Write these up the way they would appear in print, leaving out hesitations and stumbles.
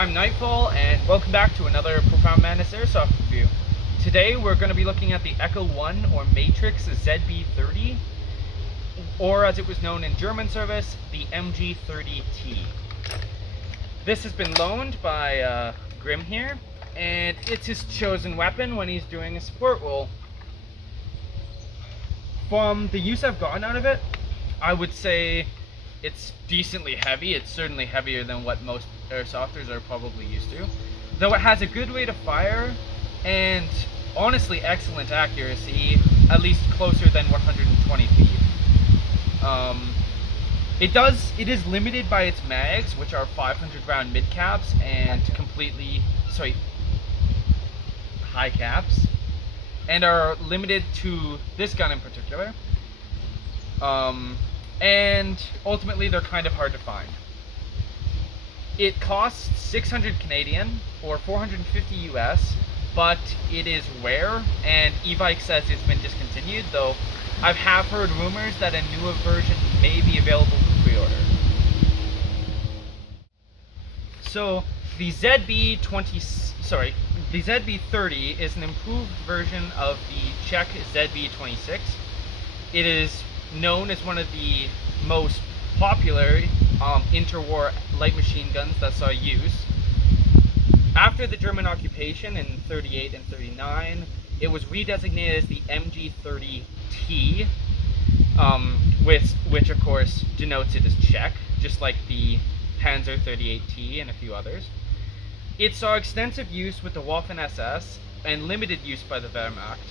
I'm Nightfall, and welcome back to another Profound Madness Airsoft review. Today we're going to be looking at the Echo1 or Matrix ZB30, or as it was known in German service, the MG30T. This has been loaned by Grim here, and it's his chosen weapon when he's doing a support role. From the use I've gotten out of it, I would say it's decently heavy. It's certainly heavier than what most airsofters are probably used to. Though it has a good rate of fire and honestly excellent accuracy, at least closer than 120 feet. It is limited by its mags, which are 500 round mid caps and high caps, and are limited to this gun in particular. And ultimately they're kind of hard to find. It costs 600 Canadian or 450 US, but it is rare, and e-bike says it's been discontinued, though I have heard rumors that a newer version may be available for pre-order. So the ZB30 is an improved version of the Czech ZB26. It is known as one of the most popular interwar light machine guns that saw use. After the German occupation in 38 and 39, it was redesignated as the MG30T, which of course denotes it as Czech, just like the Panzer 38T and a few others. It saw extensive use with the Waffen-SS and limited use by the Wehrmacht.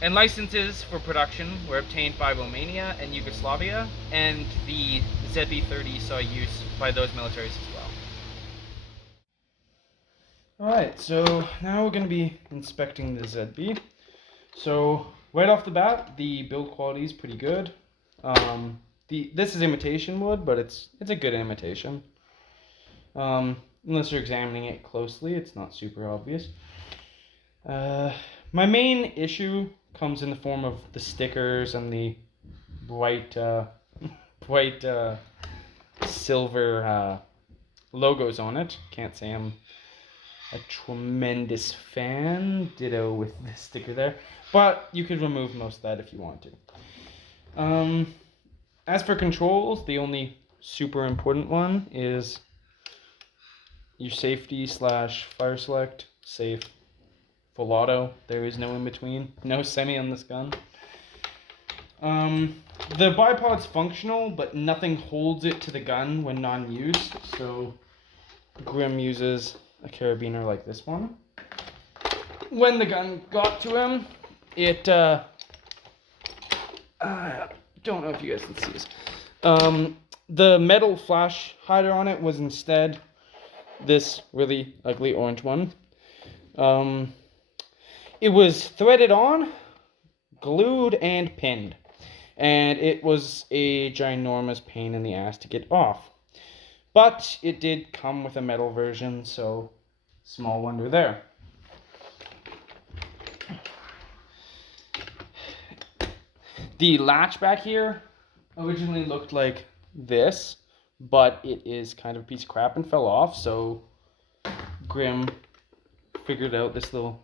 And licenses for production were obtained by Romania and Yugoslavia, and the ZB30 saw use by those militaries as well. Alright, so now we're going to be inspecting the ZB. So right off the bat, the build quality is pretty good. This is imitation wood, but it's a good imitation. Unless you're examining it closely, it's not super obvious. My main issue comes in the form of the stickers and the bright silver logos on it. Can't say I'm a tremendous fan. Ditto with the sticker there. But you could remove most of that if you want to. As for controls, the only super important one is your safety / fire select, safe, full auto. There is no in between. No semi on this gun. The bipod's functional, but nothing holds it to the gun when non-used. So Grim uses a carabiner like this one. When the gun got to him, it don't know if you guys can see this. The metal flash hider on it was instead this really ugly orange one. It was threaded on, glued, and pinned, and it was a ginormous pain in the ass to get off. But it did come with a metal version, so small wonder there. The latch back here originally looked like this, but it is kind of a piece of crap and fell off, so Grim figured out this little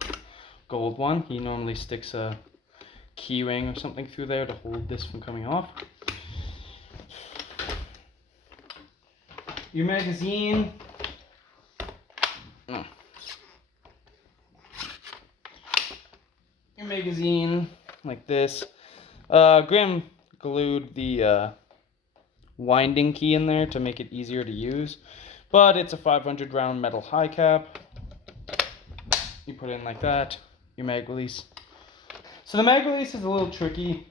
gold one. He normally sticks a key ring or something through there to hold this from coming off. Your magazine. Your magazine like this. Grim glued the winding key in there to make it easier to use, but it's a 500 round metal high cap. You put it in like that. Your mag release. So the mag release is a little tricky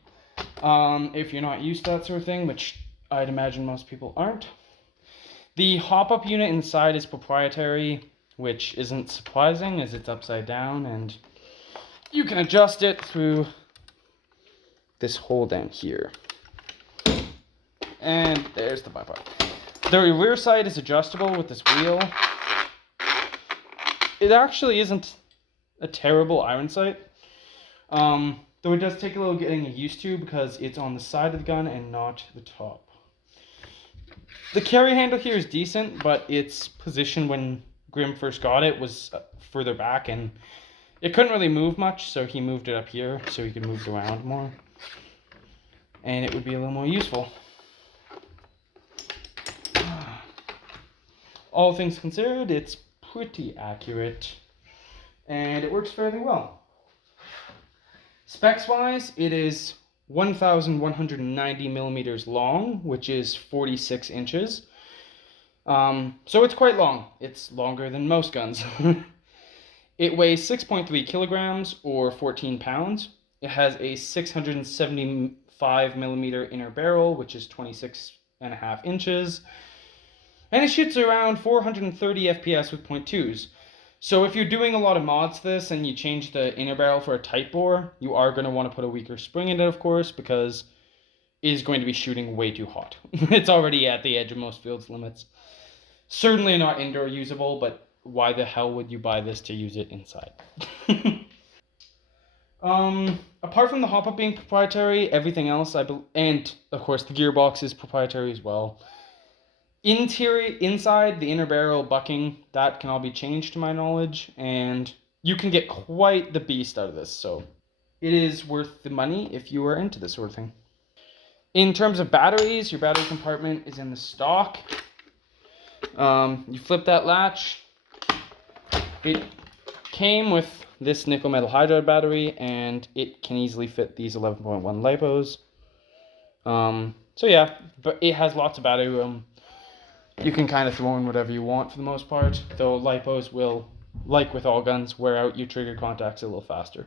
if you're not used to that sort of thing, which I'd imagine most people aren't. The hop-up unit inside is proprietary, which isn't surprising as it's upside down, and you can adjust it through this hole down here. And there's the bipod. The rear side is adjustable with this wheel. It actually isn't a terrible iron sight, though it does take a little getting used to because it's on the side of the gun and not the top. The carry handle here is decent, but its position when Grim first got it was further back, and it couldn't really move much, so he moved it up here so he could move it around more. And it would be a little more useful. All things considered, it's pretty accurate, and it works fairly well. Specs-wise, it is 1,190 millimeters long, which is 46 inches. So it's quite long. It's longer than most guns. It weighs 6.3 kilograms or 14 pounds. It has a 675 millimeter inner barrel, which is 26.5 inches. And it shoots around 430 FPS with .2s. So if you're doing a lot of mods to this and you change the inner barrel for a tight bore, you are going to want to put a weaker spring in it, of course, because it is going to be shooting way too hot. It's already at the edge of most fields limits. Certainly not indoor usable, but why the hell would you buy this to use it inside? Apart from the hop-up being proprietary, everything else, and of course the gearbox is proprietary as well. Inside, the inner barrel bucking, that can all be changed to my knowledge, and you can get quite the beast out of this, so it is worth the money if you are into this sort of thing. In terms of batteries, your battery compartment is in the stock. You flip that latch. It came with this nickel metal hydride battery, and it can easily fit these 11.1 lipos. So yeah, but it has lots of battery room. You can kind of throw in whatever you want for the most part, though lipos will, like with all guns, wear out your trigger contacts a little faster.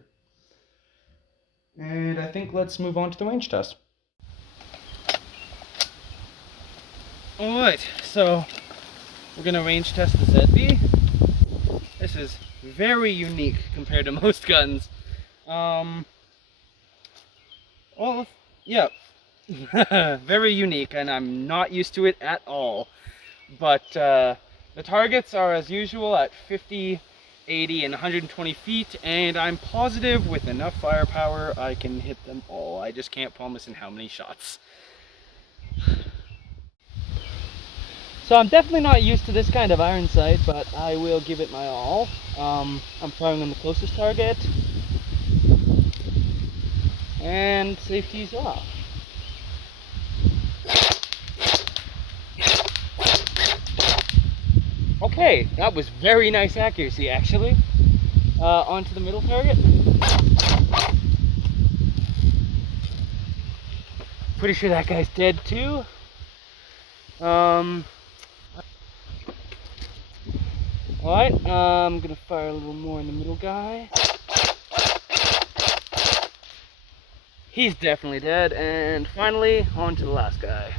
And I think let's move on to the range test. Alright, so we're going to range test the ZB. This is very unique compared to most guns. Well, yeah, very unique, and I'm not used to it at all. But the targets are as usual at 50, 80, and 120 feet, and I'm positive with enough firepower I can hit them all. I just can't promise in how many shots. So I'm definitely not used to this kind of iron sight, but I will give it my all. I'm firing on the closest target, and safety's off. Okay, that was very nice accuracy actually. Onto the middle target. Pretty sure that guy's dead too. Alright, I'm gonna fire a little more in the middle guy. He's definitely dead, and finally, on to the last guy.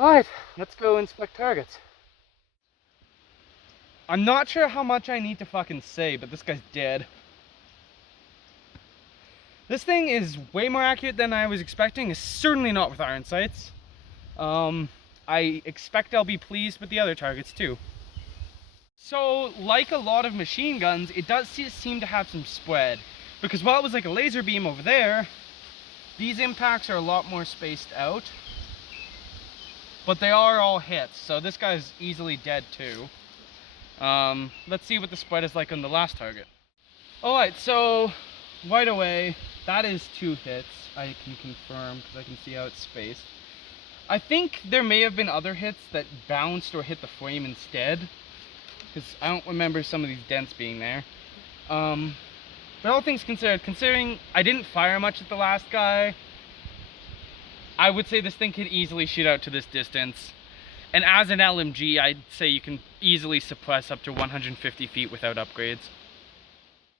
Alright, let's go inspect targets. I'm not sure how much I need to fucking say, but this guy's dead. This thing is way more accurate than I was expecting. It's certainly not with iron sights. I expect I'll be pleased with the other targets too. So, like a lot of machine guns, it does seem to have some spread. Because while it was like a laser beam over there, these impacts are a lot more spaced out. But they are all hits, so this guy's easily dead too. Let's see what the spread is like on the last target. Alright, so right away, that is 2 hits, I can confirm, because I can see how it's spaced. I think there may have been other hits that bounced or hit the frame instead, because I don't remember some of these dents being there. But all things considered, considering I didn't fire much at the last guy, I would say this thing could easily shoot out to this distance. And as an LMG, I'd say you can easily suppress up to 150 feet without upgrades.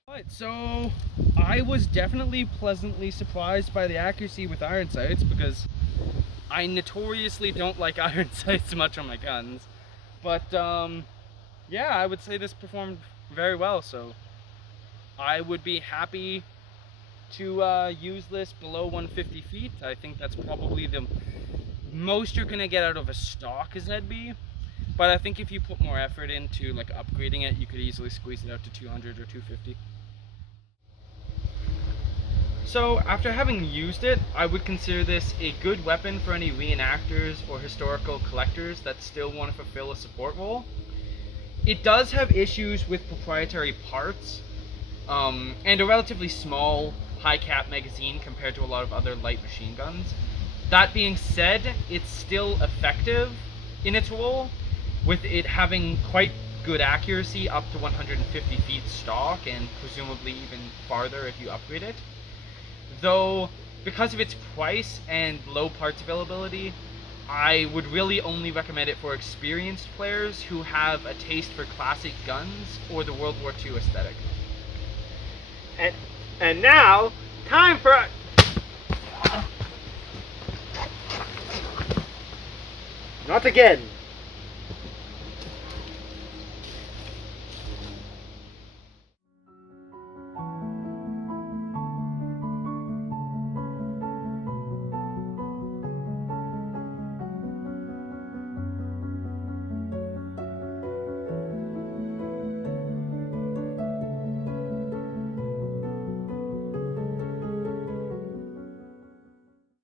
Alright, so I was definitely pleasantly surprised by the accuracy with iron sights, because I notoriously don't like iron sights much on my guns. But yeah, I would say this performed very well, so I would be happy to use this below 150 feet. I think that's probably the most you're going to get out of a stock ZB. But I think if you put more effort into like upgrading it, you could easily squeeze it out to 200 or 250. So after having used it, I would consider this a good weapon for any reenactors or historical collectors that still want to fulfill a support role. It does have issues with proprietary parts, and a relatively small high cap magazine compared to a lot of other light machine guns. That being said, it's still effective in its role, with it having quite good accuracy up to 150 feet stock and presumably even farther if you upgrade it. Though, because of its price and low parts availability, I would really only recommend it for experienced players who have a taste for classic guns or the World War II aesthetic. And now, time for... Not again.